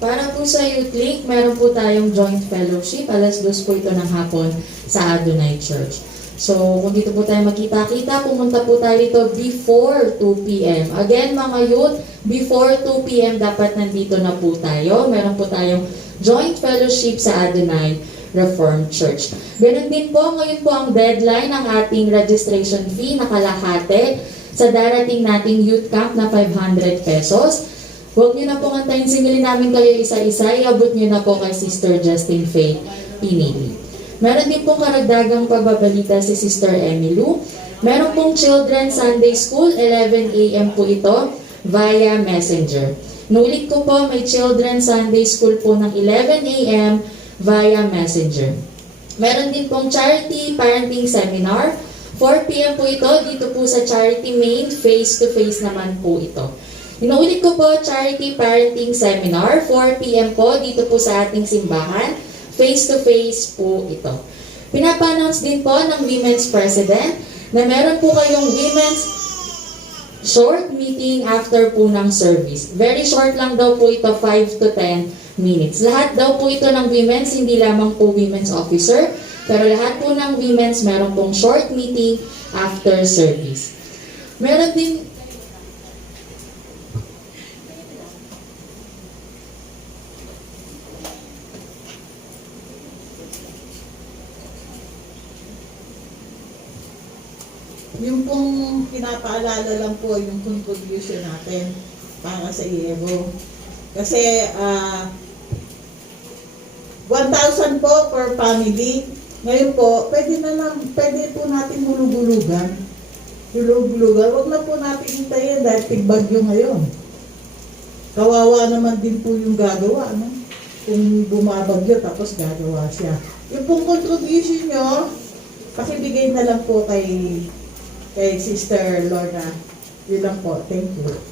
Para po sa Youth Link, meron po tayong joint fellowship. Alas 2 po ito ng hapon sa Adonai Church. So, kung dito po tayo magkita-kita, pumunta po tayo dito before 2 p.m. Again, mga youth, before 2 p.m. dapat nandito na po tayo. Meron po tayong joint fellowship sa Adonai Reformed Church. Ganun din po, ngayon po ang deadline ng ating registration fee na kalahati sa darating nating youth camp na 500 pesos. Huwag niyo na po antayin, singilin namin kayo isa-isa, iabot niyo na po kay Sister Justin Faye Pinili. Meron din pong karagdagang pagbabalita si Sister Emilu. Meron pong Children's Sunday School, 11 a.m. po ito, via Messenger. Nulit ko po, may Children's Sunday School po ng 11 a.m. via Messenger. Meron din pong Charity Parenting Seminar, 4 p.m. po ito, dito po sa Charity Main, face-to-face naman po ito. Inuulit ko po, Charity Parenting Seminar, 4 p.m. po, dito po sa ating simbahan, face-to-face po ito. Pinapa-announce din po ng Women's President na meron po kayong Women's short meeting after po ng service. Very short lang daw po ito, 5 to 10 minutes. Lahat daw po ito ng women's, hindi lamang po women's officer, pero lahat po ng women's meron pong short meeting after service. Meron din yung pong pinapaalala lang po yung contribution natin para sa IEBO. Kasi 1,000 po per family. Ngayon po, pwede po natin hulug-hulugan. Hulug-hulugan. Huwag na po natin hintayin dahil tigbagyo ngayon. Kawawa naman din po yung gagawa, no? Kung bumabagyo tapos gagawa siya. Yung pong contribution nyo, pakibigay na lang po kay Sister Lorna. Yun lang po. Thank you.